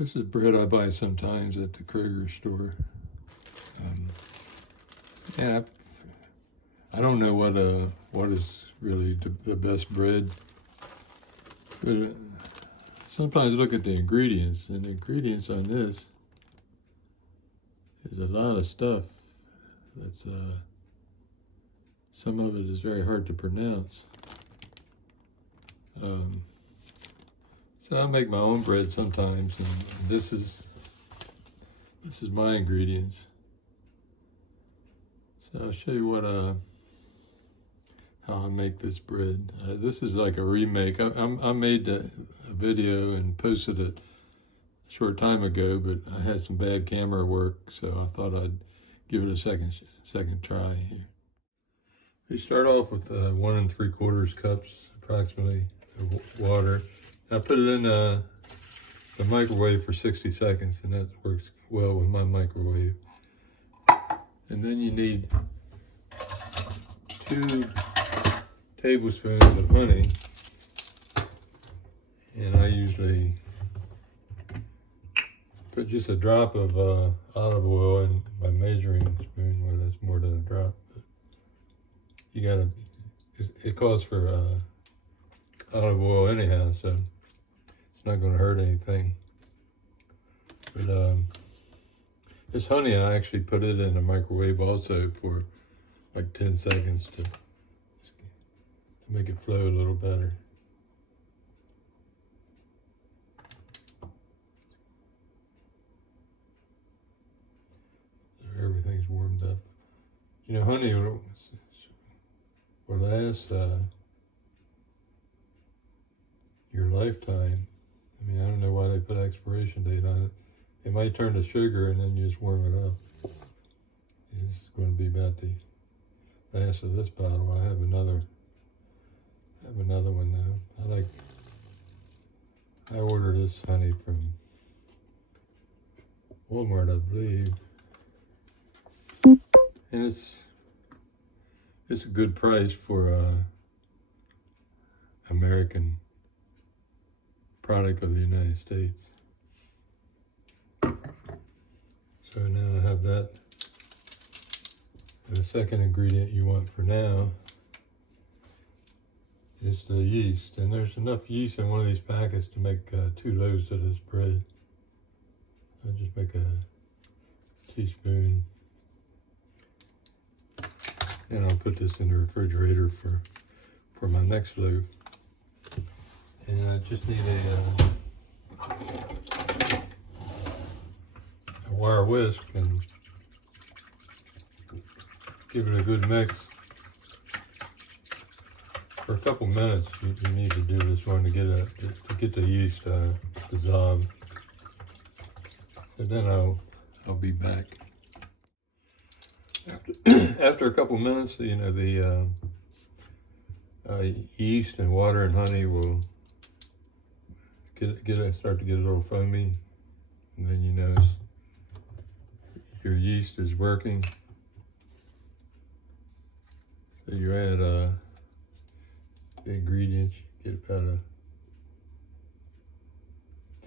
This is bread I buy sometimes at the Kroger store. Yeah, I don't know what is really the best bread, but sometimes look at the ingredients, and the ingredients on this is a lot of stuff. That's some of it is very hard to pronounce. So I make my own bread sometimes, and this is my ingredients. So I'll show you what how I make this bread. This is like a remake. I made a video and posted it a short time ago, but I had some bad camera work, so I thought I'd give it a second try here. We start off with 1 3/4 cups approximately of water. I put it in the microwave for 60 seconds, and that works well with my microwave. And then you need 2 tablespoons of honey, and I usually put just a drop of olive oil in my measuring spoon, where that's more than a drop. But you gotta, it calls for olive oil anyhow, so it's not going to hurt anything. But this honey, I actually put it in the microwave also for like 10 seconds to make it flow a little better. So everything's warmed up. You know, honey will last your lifetime. I mean, I don't know why they put expiration date on it. It might turn to sugar, and then you just warm it up. It's going to be about the last of this bottle. I have another one now. I ordered this honey from Walmart, I believe, and it's a good price for American product of the United States. So now I have that. And the second ingredient you want for now is the yeast. And there's enough yeast in one of these packets to make 2 loaves of this bread. I'll just make a teaspoon. And I'll put this in the refrigerator for my next loaf. And I just need a wire whisk and give it a good mix. For a couple minutes, you need to do this one to get the yeast dissolved. And then I'll be back. After a couple minutes, you know, the yeast and water and honey will start to get a little foamy, and then you notice your yeast is working. So you add the ingredients. You get about a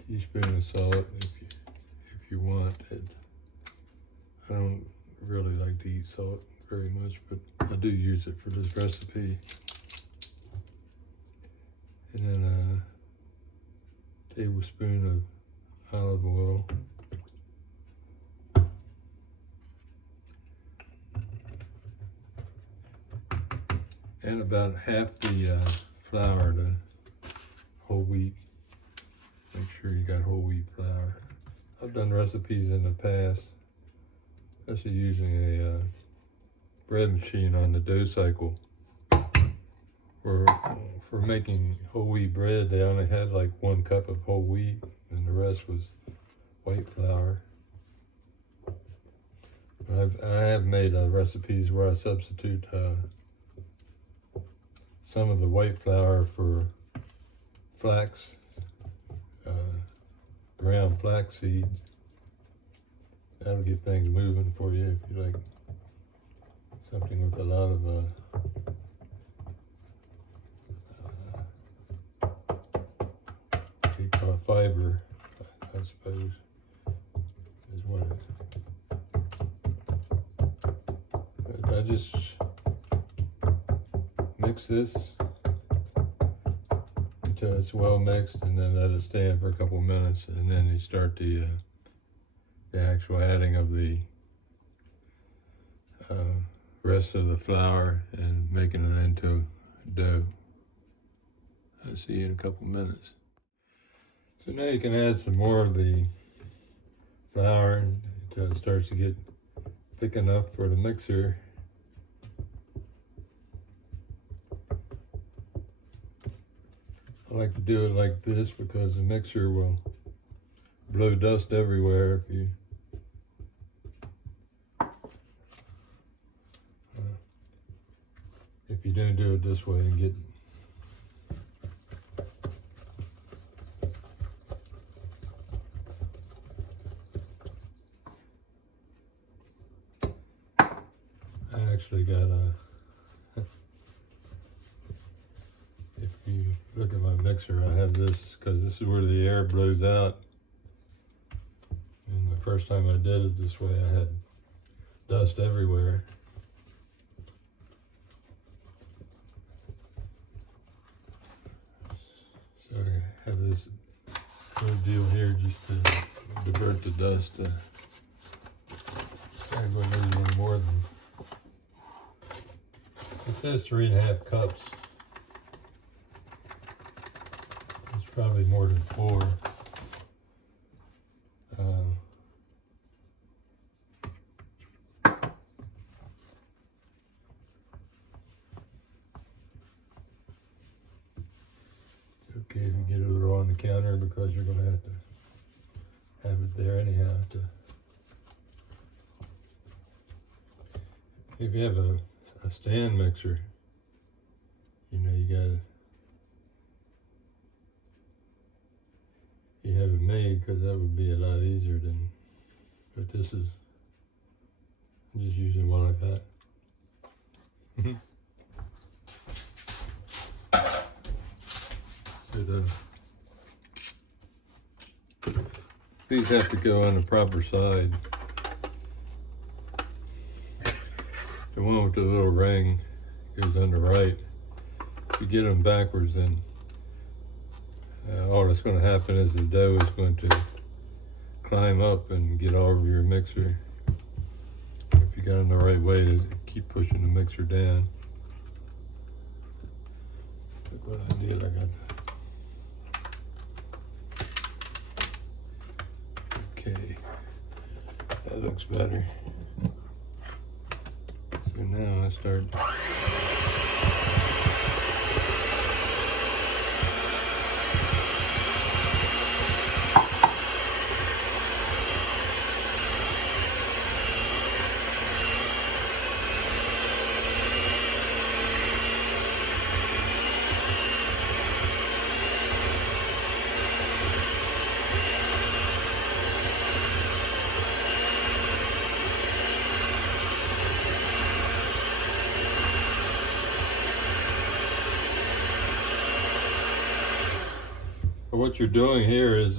teaspoon of salt if you want it. I don't really like to eat salt very much, but I do use it for this recipe. And then a tablespoon of olive oil. And about half the flour, the whole wheat. Make sure you got whole wheat flour. I've done recipes in the past, especially using a bread machine on the dough cycle. For making whole wheat bread, they only had like 1 cup of whole wheat, and the rest was white flour. I have made recipes where I substitute some of the white flour for flax, ground flax seeds. That'll get things moving for you if you like something with a lot of fiber, I suppose. just mix this until it's well mixed, and then let it stand for a couple minutes, and then you start the actual adding of the rest of the flour and making it into dough. I'll see you in a couple minutes. So now you can add some more of the flour until it starts to get thick enough for the mixer. I like to do it like this because the mixer will blow dust everywhere if you don't do it this way and get I actually got if you look at my mixer, I have this because this is where the air blows out. And the first time I did it this way, I had dust everywhere. So I have this little deal here just to divert the dust. I'm going to use one more than. It says 3.5 cups. It's probably more than 4. It's okay if you get it all on the counter because you're going to have it there anyhow. If you have a stand mixer, you know, you have it made because that would be a lot easier than, but this is, I'm just using one like that. So these have to go on the proper side. The one with the little ring goes on the right. If you get them backwards, then all that's going to happen is the dough is going to climb up and get all over your mixer. If you got them the right way, to keep pushing the mixer down. Look what I did. I got. Okay, that looks better. So now I start. What you're doing here is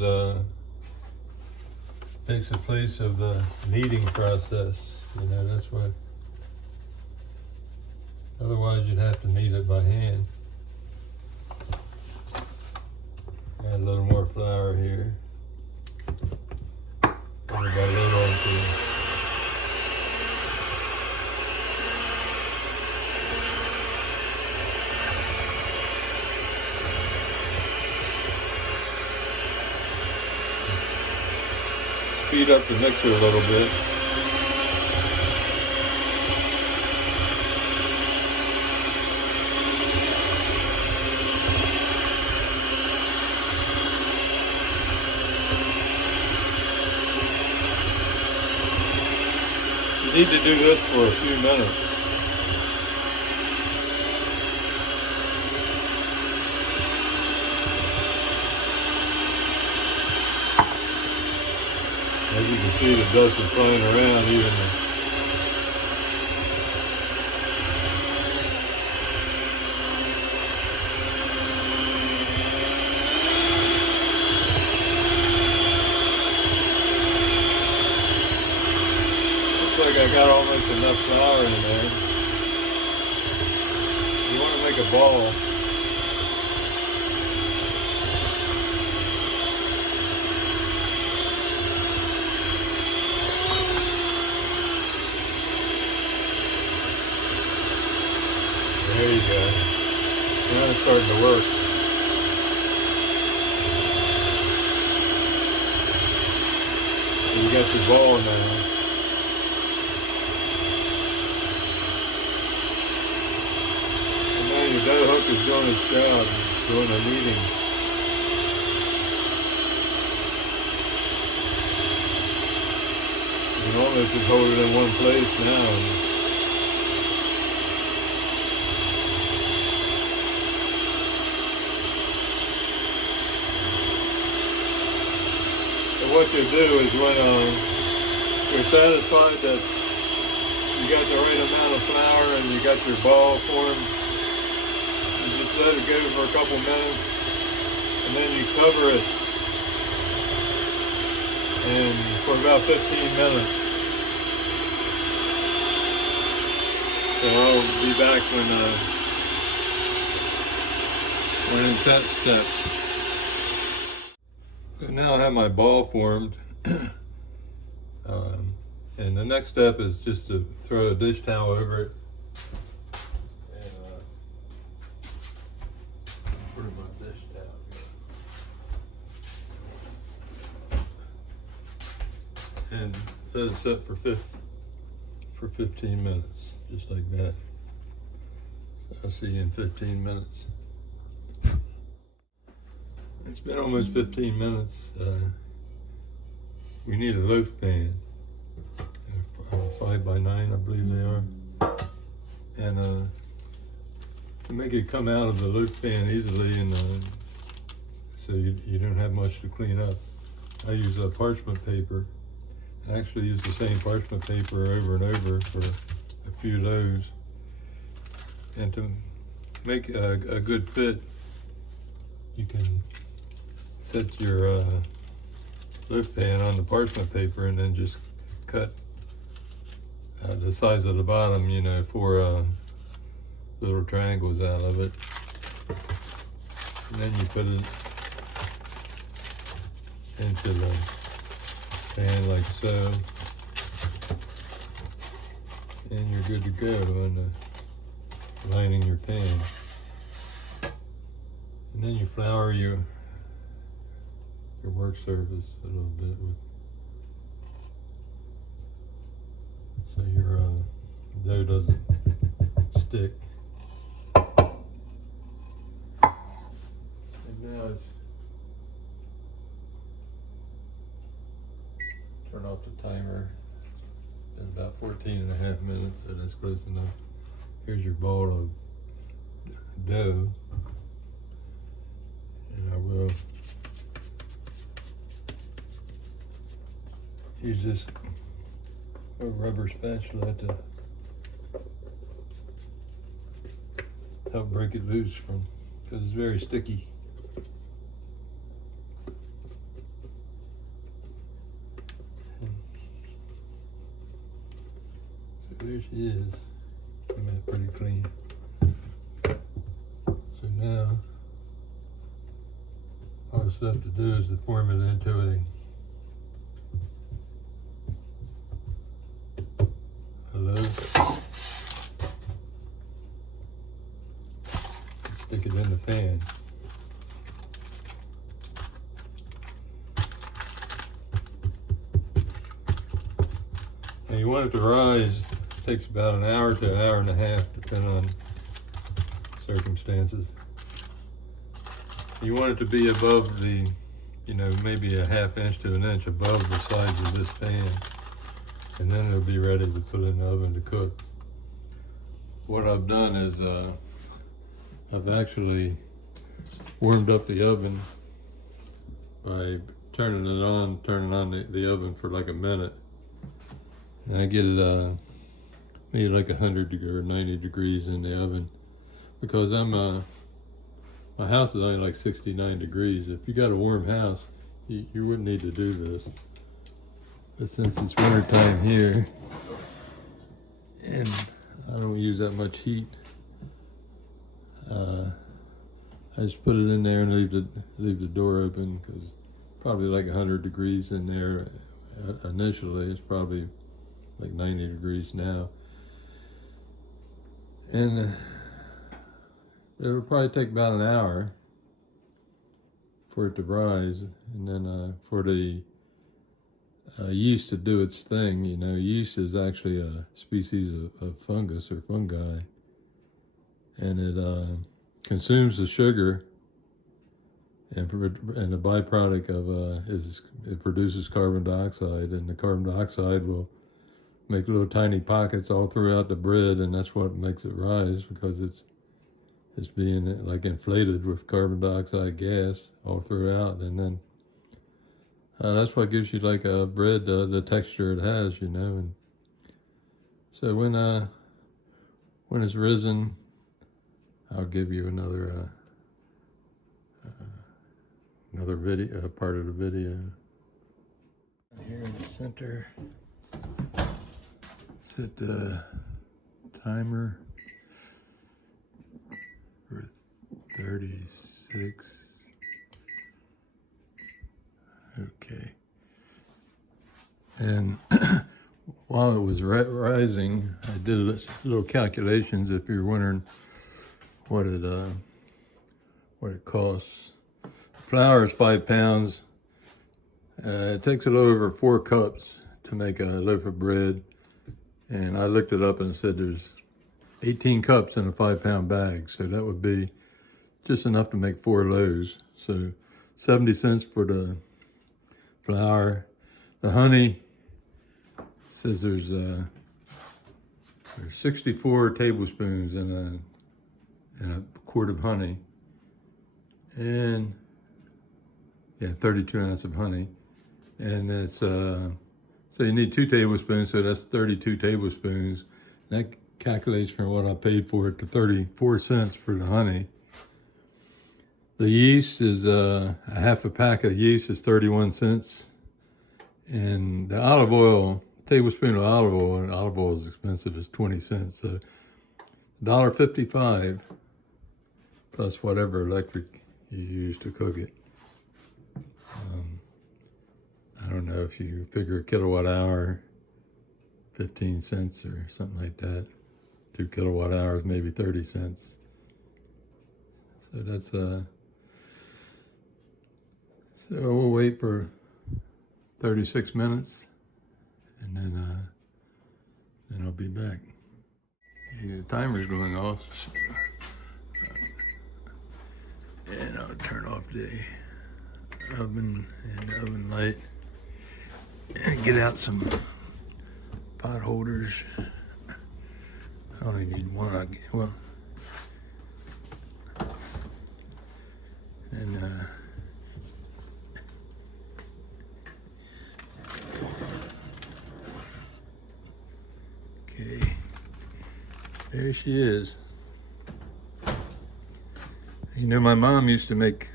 takes the place of the kneading process. You know, that's what. Otherwise, you'd have to knead it by hand. Add a little more flour here. Everybody lid onto it. Speed up the mixer a little bit. You need to do this for a few minutes. As you can see, the dust is flying around even. Looks like I got almost enough flour in there. make a ball. There you go. Now it's starting to work. You got your ball now. And now your dough hook is doing its job, doing a kneading. You can almost just hold it in one place now. What you do is when you're satisfied that you got the right amount of flour and you got your ball formed, you just let it go for a couple minutes and then you cover it and for about 15 minutes. So I'll be back when it's that step. So now I have my ball formed, and the next step is just to throw a dish towel over it. And where's my dish towel? And let it set for 15 minutes, just like that. I'll see you in 15 minutes. It's been almost 15 minutes. We need a loaf pan, 5x9, I believe they are. And to make it come out of the loaf pan easily, and so you don't have much to clean up, I use parchment paper. I actually use the same parchment paper over and over for a few loaves. And to make a good fit, you can set your loaf pan on the parchment paper and then just cut the size of the bottom, 4 little triangles out of it. And then you put it into the pan like so. And you're good to go on lining your pan. And then you flour your work surface a little bit so your dough doesn't stick. And now it's turn off the timer. In about 14.5 minutes, so that's close enough. Here's your bowl of dough, and I will use this rubber spatula to help break it loose because it's very sticky. So there she is. Came out pretty clean. So now all it's left to do is to form it into a loaf. Stick it in the pan. And you want it to rise. It takes about an hour to an hour and a half, depending on circumstances. You want it to be above the, maybe a 1/2 inch to 1 inch above the sides of this pan. And then it'll be ready to put in the oven to cook. What I've done is I've actually warmed up the oven by turning on the oven for like a minute. And I get it maybe like 100 or 90 degrees in the oven, because my house is only like 69 degrees. If you got a warm house, you wouldn't need to do this. But since it's winter time here, and I don't use that much heat, I just put it in there and leave the door open because probably like 100 degrees in there initially. It's probably like 90 degrees now. And it would probably take about an hour for it to rise, and then for the yeast to do its thing. You know, yeast is actually a species of fungus or fungi, and it consumes the sugar, and the byproduct of is it produces carbon dioxide, and the carbon dioxide will make little tiny pockets all throughout the bread, and that's what makes it rise, because it's being like inflated with carbon dioxide gas all throughout, and then that's what gives you like a bread the texture it has, you know. And so when it's risen, I'll give you another video, part of the video. Here in the center, set the timer for 36. Okay. And while it was rising, I did little calculations. If you're wondering what it costs, flour is 5 pounds. It takes a little over 4 cups to make a loaf of bread, and I looked it up and it said there's 18 cups in a 5-pound bag, so that would be just enough to make 4 loaves. So 70 cents for the flour. The honey says there's 64 tablespoons in a quart of honey, and 32 ounces of honey, and it's so you need 2 tablespoons, so that's 32 tablespoons. That calculates from what I paid for it to 34 cents for the honey. The yeast is a half a pack of yeast is 31 cents. And the olive oil, a tablespoon of olive oil, and olive oil is expensive, is 20 cents. So $1.55 plus whatever electric you use to cook it. I don't know if you figure a kilowatt hour, 15 cents or something like that. 2 kilowatt hours, maybe 30 cents. So that's so we'll wait for 36 minutes, and then I'll be back. The timer's going off, and I'll turn off the oven and the oven light, and get out some pot holders. I only need one. And okay, there she is. You know, my mom used to make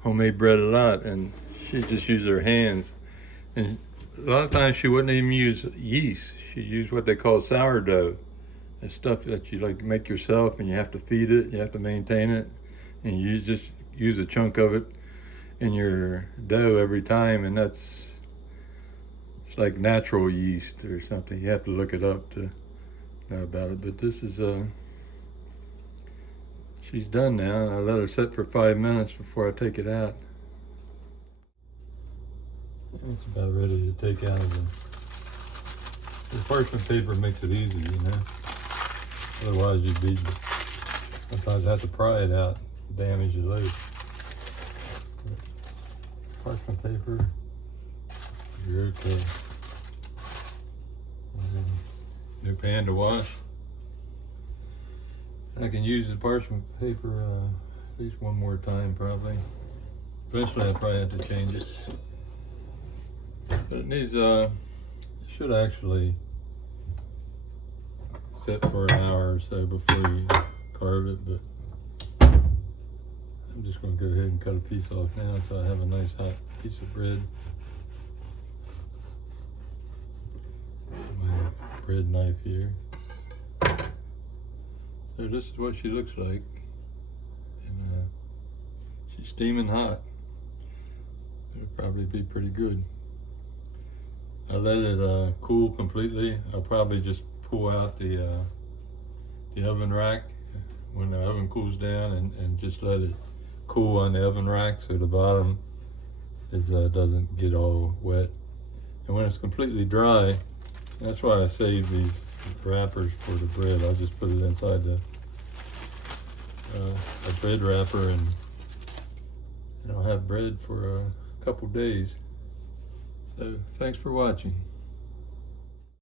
homemade bread a lot, and she'd just use her hands. And a lot of times she wouldn't even use yeast. She'd use what they call sourdough. It's stuff that you like make yourself, and you have to feed it, you have to maintain it, and you just use a chunk of it in your dough every time, and it's like natural yeast or something. You have to look it up to know about it. But this is she's done now, and I let her sit for 5 minutes before I take it out. It's about ready to take out of the parchment paper makes it easy, you know. Otherwise you'd be sometimes have to pry it out, damage the loaf. Parchment paper, you're okay. New pan to wash. I can use the parchment paper at least one more time probably. Eventually I'll probably have to change it. But it needs, it should actually sit for an hour or so before you carve it, but I'm just going to go ahead and cut a piece off now so I have a nice hot piece of bread. My bread knife here. So this is what she looks like. steaming hot. It'll probably be pretty good. I let it cool completely. I'll probably just pull out the oven rack when the oven cools down and just let it cool on the oven rack so the bottom doesn't get all wet. And when it's completely dry, that's why I save these wrappers for the bread. I'll just put it inside a bread wrapper, and I'll have bread for a couple days. So thanks for watching.